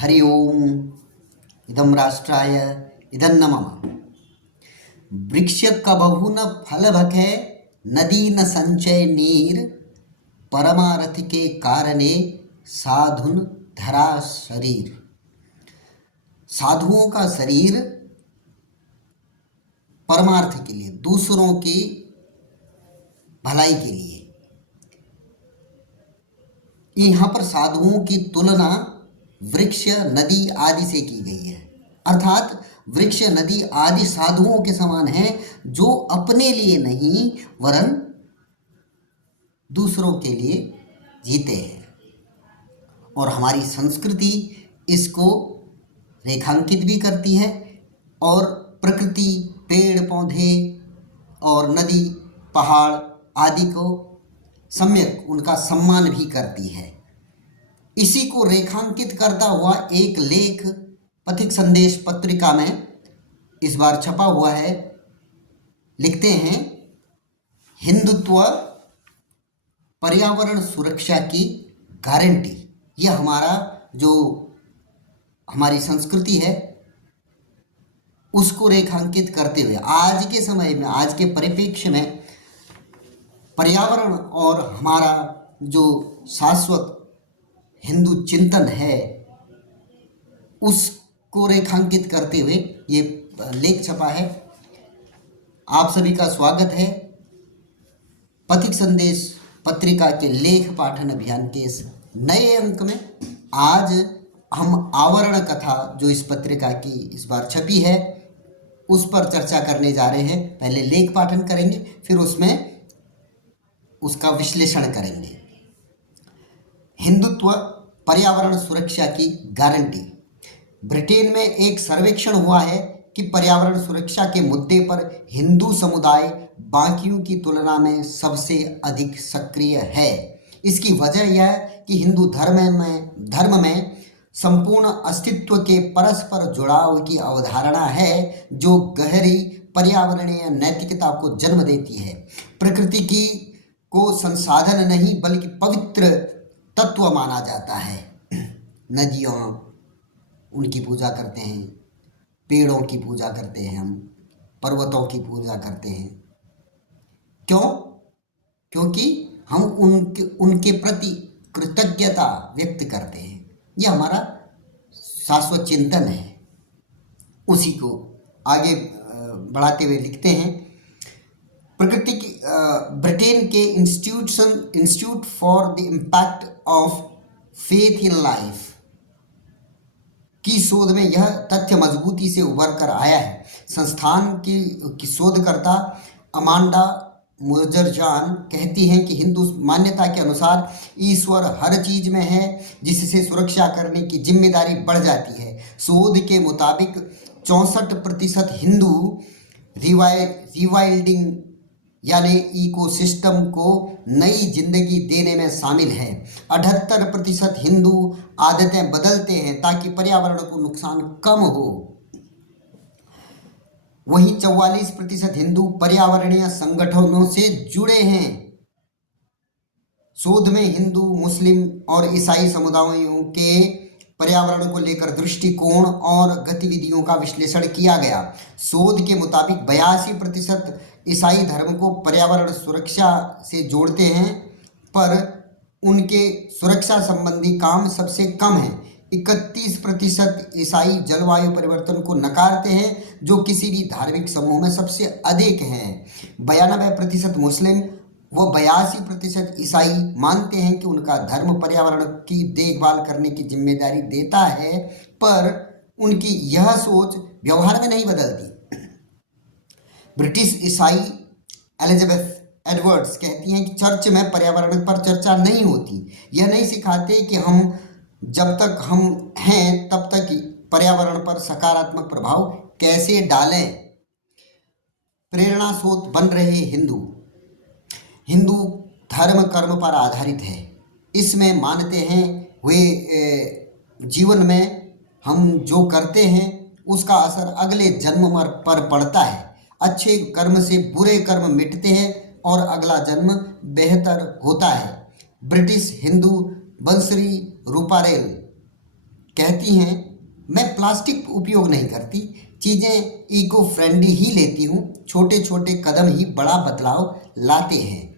हरि ओम। इदं राष्ट्राय इदन्न मम। वृक्ष कबहु न फल भखे, नदी न संचय नीर। परमारथ के कारणे साधुन धरा शरीर। साधुओं का शरीर परमार्थ के लिए, दूसरों की भलाई के लिए। यहाँ पर साधुओं की तुलना वृक्ष, नदी आदि से की गई है। अर्थात वृक्ष, नदी आदि साधुओं के समान हैं, जो अपने लिए नहीं वरन दूसरों के लिए जीते हैं। और हमारी संस्कृति इसको रेखांकित भी करती है और प्रकृति, पेड़ पौधे और नदी, पहाड़ आदि को सम्यक उनका सम्मान भी करती है। इसी को रेखांकित करता हुआ एक लेख पथिक संदेश पत्रिका में इस बार छपा हुआ है। लिखते हैं, हिंदुत्व पर्यावरण सुरक्षा की गारंटी। यह हमारी संस्कृति है, उसको रेखांकित करते हुए आज के समय में, आज के परिप्रेक्ष्य में पर्यावरण और हमारा जो शाश्वत हिंदू चिंतन है उसको रेखांकित करते हुए ये लेख छपा है। आप सभी का स्वागत है पथिक संदेश पत्रिका के लेख पाठन अभियान के इस नए अंक में। आज हम आवरण कथा जो इस पत्रिका की इस बार छपी है उस पर चर्चा करने जा रहे हैं। पहले लेख पाठन करेंगे, फिर उसमें उसका विश्लेषण करेंगे। हिंदुत्व पर्यावरण सुरक्षा की गारंटी। ब्रिटेन में एक सर्वेक्षण हुआ है कि पर्यावरण सुरक्षा के मुद्दे पर हिंदू समुदाय बाकियों की तुलना में सबसे अधिक सक्रिय है। इसकी वजह यह कि हिंदू धर्म में संपूर्ण अस्तित्व के परस्पर जुड़ाव की अवधारणा है, जो गहरी पर्यावरणीय नैतिकता को जन्म देती है। प्रकृति को संसाधन नहीं बल्कि पवित्र तत्व माना जाता है। नदियों, उनकी पूजा करते हैं, पेड़ों की पूजा करते हैं, हम पर्वतों की पूजा करते हैं। क्यों? क्योंकि हम उनके प्रति कृतज्ञता व्यक्त करते हैं। यह हमारा शाश्वत चिंतन है। उसी को आगे बढ़ाते हुए लिखते हैं, प्रकृति की ब्रिटेन के institute for the impact of faith in life की शोध में यह तथ्य मजबूती से उभर कर आया है। संस्थान की शोधकर्ता अमांडा मुजरजान कहती हैं कि हिंदू मान्यता के अनुसार ईश्वर हर चीज में है, जिससे सुरक्षा करने की जिम्मेदारी बढ़ जाती है। शोध के मुताबिक 64% हिंदू रिवाइल्डिंग यानी इकोसिस्टम को नई जिंदगी देने में शामिल है। 78% हिंदू आदतें बदलते हैं ताकि पर्यावरण को नुकसान कम हो। वहीं 44% हिंदू पर्यावरणीय संगठनों से जुड़े हैं। शोध में हिंदू, मुस्लिम और ईसाई समुदायों के पर्यावरण को लेकर दृष्टिकोण और गतिविधियों का विश्लेषण किया गया। शोध के मुताबिक 82% ईसाई धर्म को पर्यावरण सुरक्षा से जोड़ते हैं, पर उनके सुरक्षा संबंधी काम सबसे कम है। 31% ईसाई जलवायु परिवर्तन को नकारते हैं, जो किसी भी धार्मिक समूह में सबसे अधिक हैं। 92% मुस्लिम व 82% ईसाई मानते हैं कि उनका धर्म पर्यावरण की देखभाल करने की जिम्मेदारी देता है, पर उनकी यह सोच व्यवहार में नहीं बदलती। ब्रिटिश ईसाई एलिजाबेथ एडवर्ड्स कहती हैं कि चर्च में पर्यावरण पर चर्चा नहीं होती। यह नहीं सिखाते कि हम जब तक हम हैं तब तक पर्यावरण पर सकारात्मक प्रभाव कैसे डालें। प्रेरणा स्रोत बन रहे हिंदू धर्म कर्म पर आधारित है। इसमें मानते हैं वे जीवन में हम जो करते हैं उसका असर अगले जन्म पर पड़ता है। अच्छे कर्म से बुरे कर्म मिटते हैं और अगला जन्म बेहतर होता है। ब्रिटिश हिंदू बंसरी रूपारेल कहती हैं, मैं प्लास्टिक उपयोग नहीं करती, चीज़ें इको फ्रेंडली ही लेती हूँ, छोटे छोटे कदम ही बड़ा बदलाव लाते हैं।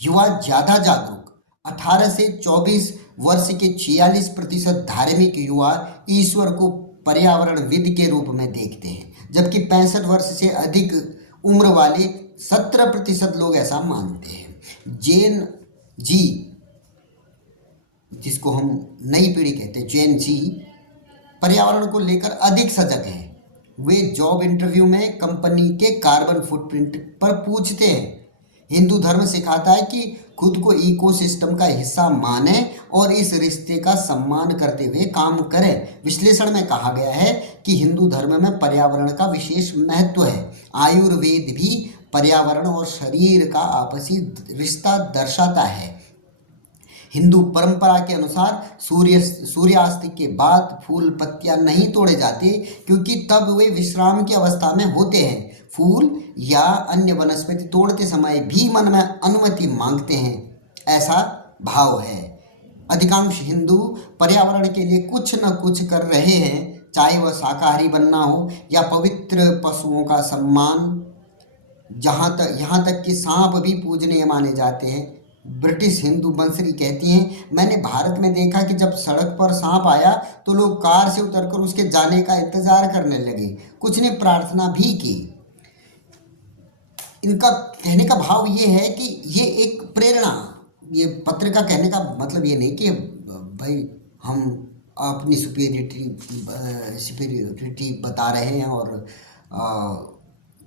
युवा ज़्यादा जागरूक, 18 से 24 वर्ष के 46% धार्मिक युवा ईश्वर को पर्यावरणविद के रूप में देखते हैं, जबकि 65 वर्ष से अधिक उम्र वाले 17% लोग ऐसा मानते हैं। जेन जी, जिसको हम नई पीढ़ी कहते हैं, जेन जी, पर्यावरण को लेकर अधिक सजग हैं। वे जॉब इंटरव्यू में कंपनी के कार्बन फुटप्रिंट पर पूछते हैं। हिंदू धर्म सिखाता है कि खुद को इकोसिस्टम का हिस्सा माने और इस रिश्ते का सम्मान करते हुए काम करें। विश्लेषण में कहा गया है कि हिंदू धर्म में पर्यावरण का विशेष महत्व है। आयुर्वेद भी पर्यावरण और शरीर का आपसी रिश्ता दर्शाता है। हिंदू परंपरा के अनुसार सूर्यास्त के बाद फूल पत्तियां नहीं तोड़े जाते, क्योंकि तब वे विश्राम की अवस्था में होते हैं। फूल या अन्य वनस्पति तोड़ते समय भी मन में अनुमति मांगते हैं, ऐसा भाव है। अधिकांश हिंदू पर्यावरण के लिए कुछ न कुछ कर रहे हैं, चाहे वह शाकाहारी बनना हो या पवित्र पशुओं का सम्मान। यहाँ तक कि सांप भी पूजनीय माने जाते हैं। ब्रिटिश हिंदू बंसरी कहती हैं, मैंने भारत में देखा कि जब सड़क पर सांप आया तो लोग कार से उतरकर उसके जाने का इंतजार करने लगे, कुछ ने प्रार्थना भी की। इनका कहने का भाव ये है कि ये एक प्रेरणा, ये पत्र का कहने का मतलब ये नहीं कि भाई हम अपनी सुपीरियरिटी बता रहे हैं और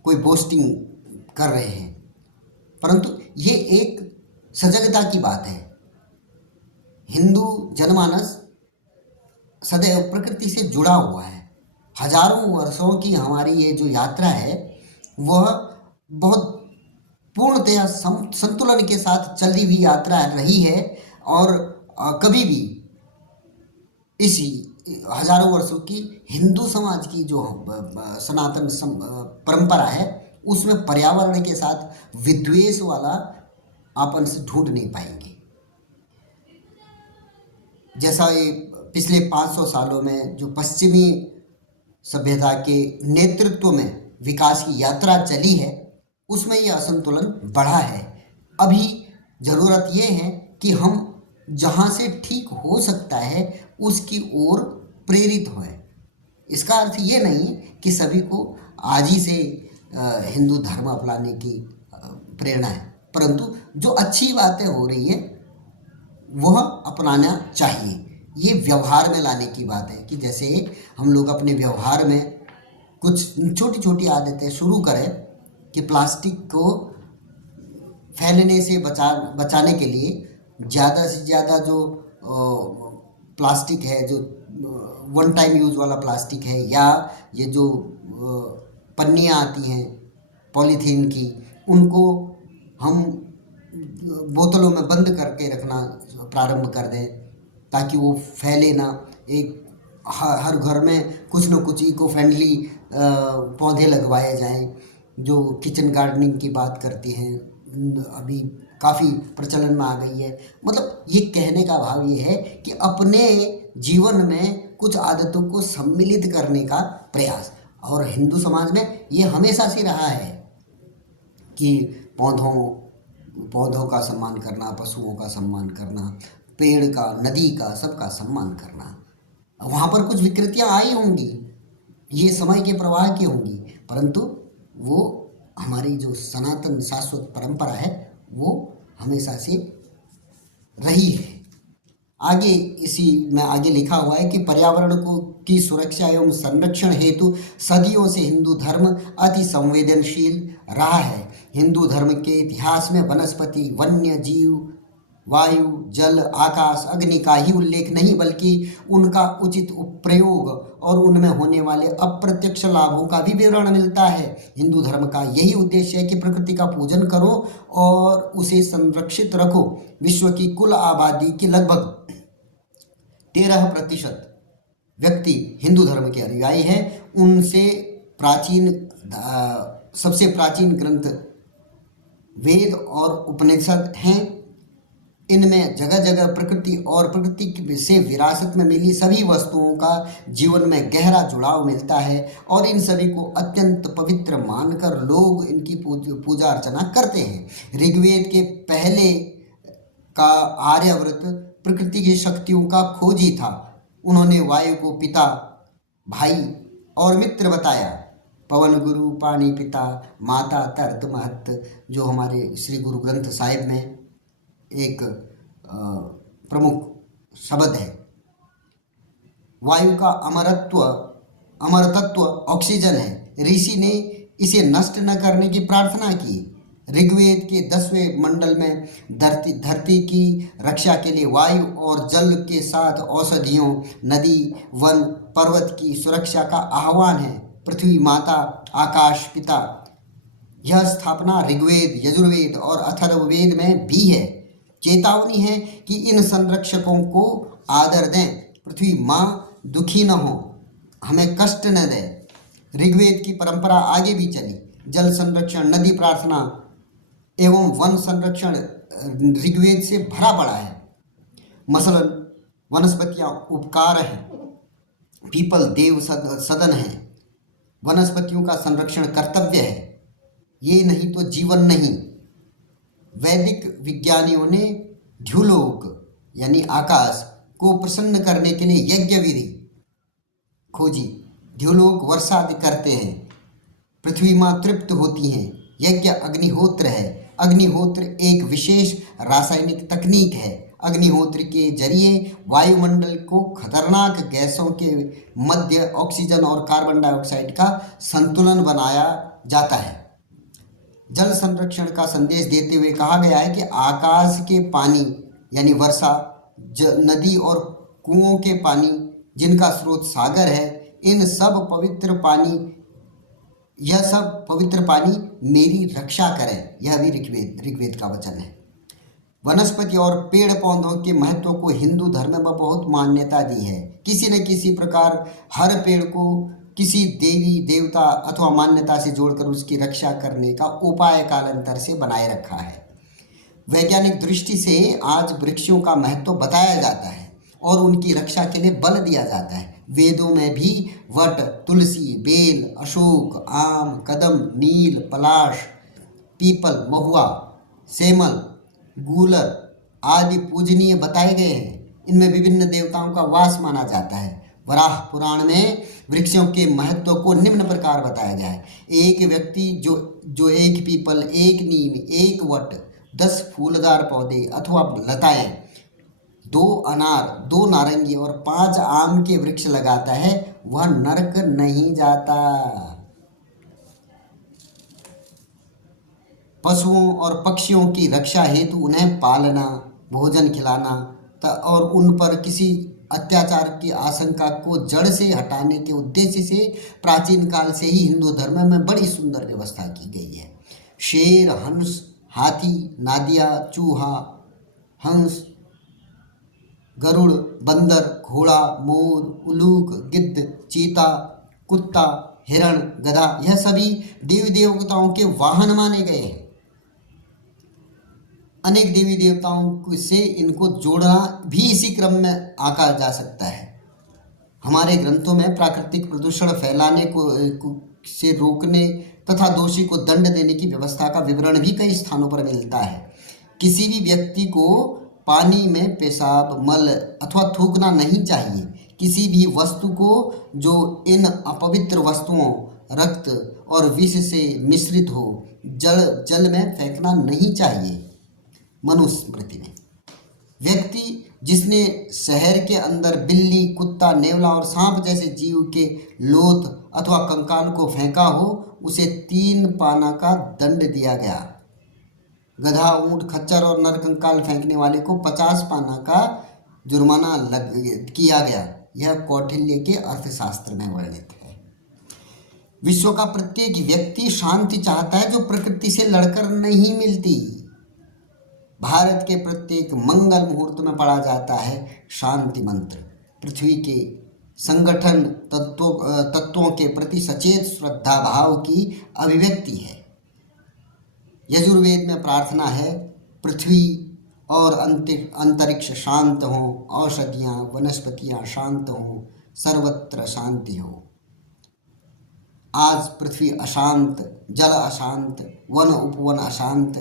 कोई बोस्टिंग कर रहे हैं, परंतु ये एक सजगता की बात है। हिंदू जनमानस सदैव प्रकृति से जुड़ा हुआ है। हजारों वर्षों की हमारी ये जो यात्रा है वह बहुत पूर्णतया संतुलन के साथ चली हुई यात्रा रही है, और कभी भी इसी हजारों वर्षों की हिंदू समाज की जो सनातन परंपरा है उसमें पर्यावरण के साथ विद्वेष वाला आपन से ढूंढ नहीं पाएंगे। जैसा ये पिछले 500 सालों में जो पश्चिमी सभ्यता के नेतृत्व में विकास की यात्रा चली है उसमें यह असंतुलन बढ़ा है। अभी ज़रूरत ये है कि हम जहाँ से ठीक हो सकता है उसकी ओर प्रेरित हों। इसका अर्थ ये नहीं कि सभी को आज ही से हिंदू धर्म अपनाने की प्रेरणा है, परंतु जो अच्छी बातें हो रही हैं वह अपनाना चाहिए। ये व्यवहार में लाने की बात है कि जैसे हम लोग अपने व्यवहार में कुछ छोटी छोटी आदतें शुरू करें कि प्लास्टिक को फैलने से बचाने के लिए ज़्यादा से ज़्यादा जो प्लास्टिक है, जो वन टाइम यूज़ वाला प्लास्टिक है, या ये जो पन्नियाँ आती हैं पॉलीथीन की, उनको हम बोतलों में बंद करके रखना प्रारंभ कर दें ताकि वो फैले ना। एक हर घर में कुछ न कुछ इको फ्रेंडली पौधे लगवाए जाएं, जो किचन गार्डनिंग की बात करती हैं, अभी काफ़ी प्रचलन में आ गई है। मतलब ये कहने का भाव ये है कि अपने जीवन में कुछ आदतों को सम्मिलित करने का प्रयास, और हिंदू समाज में ये हमेशा से रहा है कि पौधों का सम्मान करना, पशुओं का सम्मान करना, पेड़ का, नदी का, सबका सम्मान करना। वहाँ पर कुछ विकृतियाँ आई होंगी, ये समय के प्रवाह की होंगी, परंतु वो हमारी जो सनातन शाश्वत परंपरा है वो हमेशा से रही है। आगे इसी में आगे लिखा हुआ है कि पर्यावरण की सुरक्षा एवं संरक्षण हेतु सदियों से हिंदू धर्म अति संवेदनशील रहा है। हिंदू धर्म के इतिहास में वनस्पति, वन्य जीव, वायु, जल, आकाश, अग्नि का ही उल्लेख नहीं बल्कि उनका उचित प्रयोग और उनमें होने वाले अप्रत्यक्ष लाभों का भी विवरण मिलता है। हिंदू धर्म का यही उद्देश्य है कि प्रकृति का पूजन करो और उसे संरक्षित रखो। विश्व की कुल आबादी की लगभग 13% व्यक्ति हिंदू धर्म के अनुयायी हैं। उनसे सबसे प्राचीन ग्रंथ वेद और उपनिषद हैं। इनमें जगह जगह प्रकृति और प्रकृति से विरासत में मिली सभी वस्तुओं का जीवन में गहरा जुड़ाव मिलता है और इन सभी को अत्यंत पवित्र मानकर लोग इनकी पूजा अर्चना करते हैं। ऋग्वेद के पहले का आर्यव्रत प्रकृति की शक्तियों का खोजी था। उन्होंने वायु को पिता, भाई और मित्र बताया। पवन गुरु, पानी पिता, माता तरत महत, जो हमारे श्री गुरु ग्रंथ साहिब में एक प्रमुख शब्द है। वायु का अमरतत्व ऑक्सीजन है। ऋषि ने इसे नष्ट न करने की प्रार्थना की। ऋग्वेद के 10वें मंडल में धरती की रक्षा के लिए वायु और जल के साथ औषधियों, नदी, वन, पर्वत की सुरक्षा का आह्वान है। पृथ्वी माता, आकाश पिता, यह स्थापना ऋग्वेद, यजुर्वेद और अथर्ववेद में भी है। चेतावनी है कि इन संरक्षकों को आदर दें। पृथ्वी माँ दुखी न हो, हमें कष्ट न दे। ऋग्वेद की परंपरा आगे भी चली। जल संरक्षण, नदी प्रार्थना एवं वन संरक्षण ऋग्वेद से भरा पड़ा है। मसलन वनस्पतियाँ उपकार हैं, पीपल देव सदन है। वनस्पतियों का संरक्षण कर्तव्य है, ये नहीं तो जीवन नहीं। वैदिक विज्ञानियों ने ध्युलोक यानी आकाश को प्रसन्न करने के लिए यज्ञ विधि खोजी। ध्युलोक वर्षा आदि करते हैं, पृथ्वी माँ तृप्त होती हैं। यज्ञ अग्निहोत्र है। अग्निहोत्र एक विशेष रासायनिक तकनीक है। अग्निहोत्र के जरिए वायुमंडल को खतरनाक गैसों के मध्य ऑक्सीजन और कार्बन डाइऑक्साइड का संतुलन बनाया जाता है। जल संरक्षण का संदेश देते हुए कहा गया है कि आकाश के पानी यानी वर्षा, नदी और कुओं के पानी जिनका स्रोत सागर है, इन सब पवित्र पानी, यह सब पवित्र पानी मेरी रक्षा करें। यह भी ऋग्वेद का वचन है। वनस्पति और पेड़ पौधों के महत्व को हिंदू धर्म में बहुत मान्यता दी है। किसी न किसी प्रकार हर पेड़ को किसी देवी देवता अथवा मान्यता से जोड़कर उसकी रक्षा करने का उपाय कालांतर से बनाए रखा है। वैज्ञानिक दृष्टि से आज वृक्षों का महत्व बताया जाता है और उनकी रक्षा के लिए बल दिया जाता है। वेदों में भी वट, तुलसी, बेल, अशोक, आम, कदम, नील, पलाश, पीपल, महुआ, सेमल, गूलर आदि पूजनीय बताए गए हैं। इनमें विभिन्न देवताओं का वास माना जाता है। वराह पुराण में वृक्षों के महत्व को निम्न प्रकार बताया गया है। एक व्यक्ति जो एक पीपल, एक नीम, एक वट, 10 फूलदार पौधे अथवा लताएं, 2 अनार, 2 नारंगी और 5 आम के वृक्ष लगाता है, वह नरक नहीं जाता। पशुओं और पक्षियों की रक्षा हेतु उन्हें पालना, भोजन खिलाना और उन पर किसी अत्याचार की आशंका को जड़ से हटाने के उद्देश्य से प्राचीन काल से ही हिंदू धर्म में बड़ी सुंदर व्यवस्था की गई है। शेर, हंस, हाथी, नादिया, चूहा, हंस, गरुड़, बंदर, घोड़ा, मोर, उल्लूक, गिद्ध, चीता, कुत्ता, हिरण, गधा, यह सभी देवी देवताओं के वाहन माने गए हैं। अनेक देवी देवताओं से इनको जोड़ना भी इसी क्रम में आंका जा सकता है। हमारे ग्रंथों में प्राकृतिक प्रदूषण फैलाने से रोकने तथा दोषी को दंड देने की व्यवस्था का विवरण भी कई स्थानों पर मिलता है। किसी भी व्यक्ति को पानी में पेशाब, मल अथवा थूकना नहीं चाहिए। किसी भी वस्तु को जो इन अपवित्र वस्तुओं, रक्त और विष से मिश्रित हो, जल में फेंकना नहीं चाहिए। मनुस्मृति में व्यक्ति जिसने शहर के अंदर बिल्ली, कुत्ता, नेवला और सांप जैसे जीव के लोथ अथवा कंकाल को फेंका हो, उसे 3 पाना का दंड दिया गया। गधा, ऊंट, खच्चर और नरकंकाल फेंकने वाले को 50 पाना का जुर्माना किया गया। यह कौटिल्य के अर्थशास्त्र में वर्णित है। विश्व का प्रत्येक व्यक्ति शांति चाहता है जो प्रकृति से लड़कर नहीं मिलती। भारत के प्रत्येक मंगल मुहूर्त में पढ़ा जाता है शांति मंत्र। पृथ्वी के संगठन तत्वों के प्रति सचेत श्रद्धा भाव की अभिव्यक्ति है। यजुर्वेद में प्रार्थना है, पृथ्वी और अंतरिक्ष शांत हो, औषधियाँ वनस्पतियाँ शांत हों, सर्वत्र शांति हो। आज पृथ्वी अशांत, जल अशांत, वन उपवन अशांत,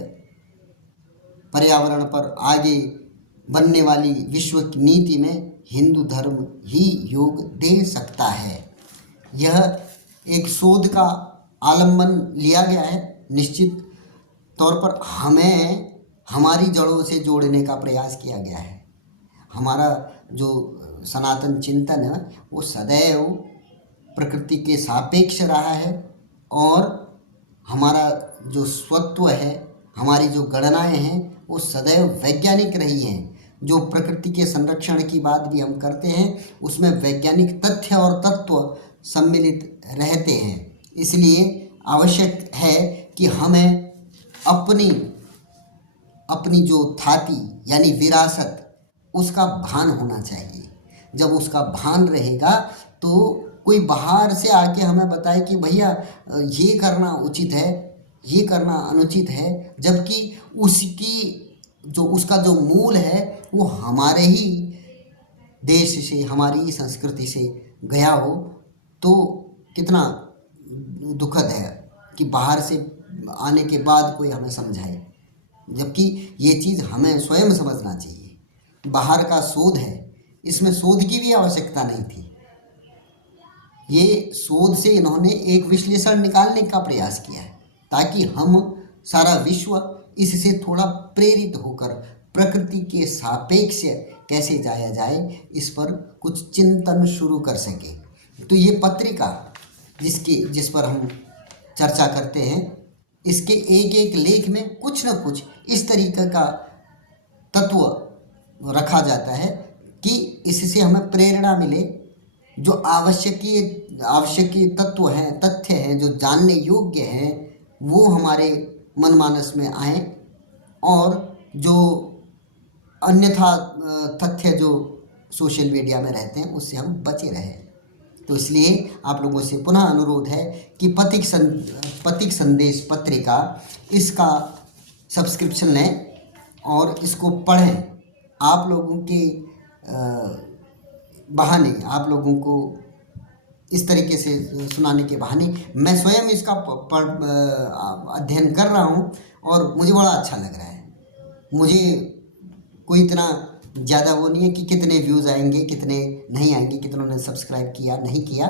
पर्यावरण पर आगे बनने वाली विश्व की नीति में हिंदू धर्म ही योग दे सकता है। यह एक शोध का आलम्बन लिया गया है। निश्चित तौर पर हमें हमारी जड़ों से जोड़ने का प्रयास किया गया है। हमारा जो सनातन चिंतन है वो सदैव प्रकृति के सापेक्ष रहा है और हमारा जो स्वत्व है, हमारी जो गणनाएं हैं वो सदैव वैज्ञानिक रही हैं। जो प्रकृति के संरक्षण की बात भी हम करते हैं उसमें वैज्ञानिक तथ्य और तत्व सम्मिलित रहते हैं। इसलिए आवश्यक है कि हमें अपनी जो थाती यानी विरासत उसका भान होना चाहिए। जब उसका भान रहेगा तो कोई बाहर से आके हमें बताए कि भैया ये करना उचित है, ये करना अनुचित है, जबकि उसका जो मूल है वो हमारे ही देश से, हमारी ही संस्कृति से गया हो, तो कितना दुखद है कि बाहर से आने के बाद कोई हमें समझाए, जबकि ये चीज़ हमें स्वयं समझना चाहिए। बाहर का शोध है, इसमें शोध की भी आवश्यकता नहीं थी। ये शोध से इन्होंने एक विश्लेषण निकालने का प्रयास किया है ताकि हम सारा विश्व इससे थोड़ा प्रेरित होकर प्रकृति के सापेक्ष कैसे जाया जाए इस पर कुछ चिंतन शुरू कर सके। तो ये पत्रिका जिस पर हम चर्चा करते हैं, इसके एक एक लेख में कुछ न कुछ इस तरीके का तत्व रखा जाता है कि इससे हमें प्रेरणा मिले। जो आवश्यकीय तत्व हैं, तथ्य हैं, जो जानने योग्य हैं, वो हमारे मनमानस में आए और जो अन्यथा तथ्य जो सोशल मीडिया में रहते हैं उससे हम बचे रहें। तो इसलिए आप लोगों से पुनः अनुरोध है कि पथिक संदेश पत्रिका इसका सब्सक्रिप्शन लें और इसको पढ़ें। आप लोगों के बहाने, आप लोगों को इस तरीके से सुनाने के बहाने मैं स्वयं इसका अध्ययन कर रहा हूँ और मुझे बड़ा अच्छा लग रहा है। मुझे कोई इतना ज़्यादा वो नहीं है कि कितने व्यूज़ आएंगे, कितने नहीं आएंगे, कितनों ने सब्सक्राइब किया नहीं किया,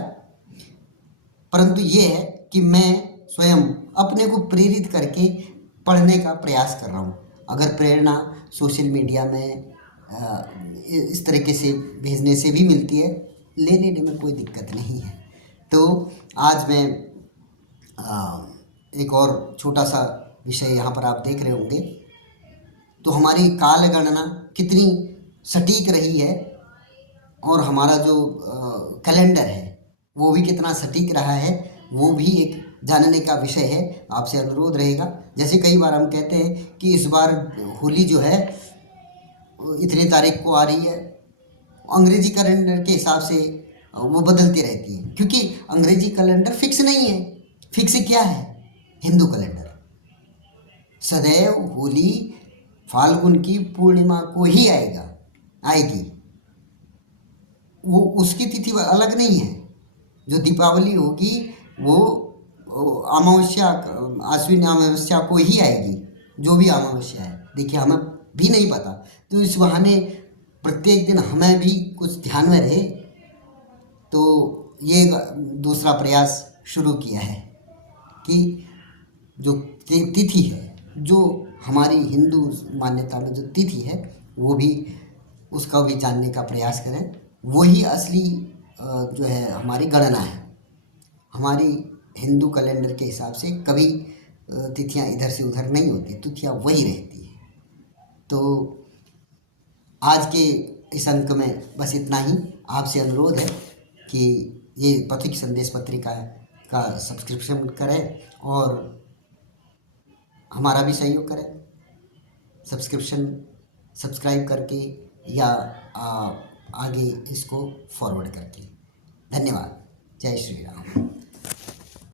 परंतु ये है कि मैं स्वयं अपने को प्रेरित करके पढ़ने का प्रयास कर रहा हूँ। अगर प्रेरणा सोशल मीडिया में इस तरीके से भेजने से भी मिलती है, लेने में कोई दिक्कत नहीं है। तो आज मैं एक और छोटा सा विषय यहाँ पर आप देख रहे होंगे। तो हमारी काल गणना कितनी सटीक रही है और हमारा जो कैलेंडर है वो भी कितना सटीक रहा है, वो भी एक जानने का विषय है। आपसे अनुरोध रहेगा, जैसे कई बार हम कहते हैं कि इस बार होली जो है इतनी तारीख को आ रही है, अंग्रेजी कैलेंडर के हिसाब से वो बदलती रहती है, क्योंकि अंग्रेजी कैलेंडर फिक्स नहीं है। फिक्स क्या है? हिंदू कैलेंडर। सदैव होली फाल्गुन की पूर्णिमा को ही आएगी। वो उसकी तिथि अलग नहीं है। जो दीपावली होगी वो अमावस्या, आश्विन अमावस्या को ही आएगी, जो भी अमावस्या है। देखिए हमें भी नहीं पता, तो इस बहाने प्रत्येक दिन हमें भी कुछ ध्यान में रहे। तो ये दूसरा प्रयास शुरू किया है कि जो तिथि है, जो हमारी हिंदू मान्यता में जो तिथि है, वो भी उसका भी जानने का प्रयास करें। वही असली जो है हमारी गणना है। हमारी हिंदू कैलेंडर के हिसाब से कभी तिथियां इधर से उधर नहीं होती, तिथियां वही रहती है। तो आज के इस अंक में बस इतना ही। आपसे अनुरोध है कि ये पथिक संदेश पत्रिका का सब्सक्रिप्शन करें और हमारा भी सहयोग करें सब्सक्राइब करके या आगे इसको फॉरवर्ड करके। धन्यवाद। जय श्री राम।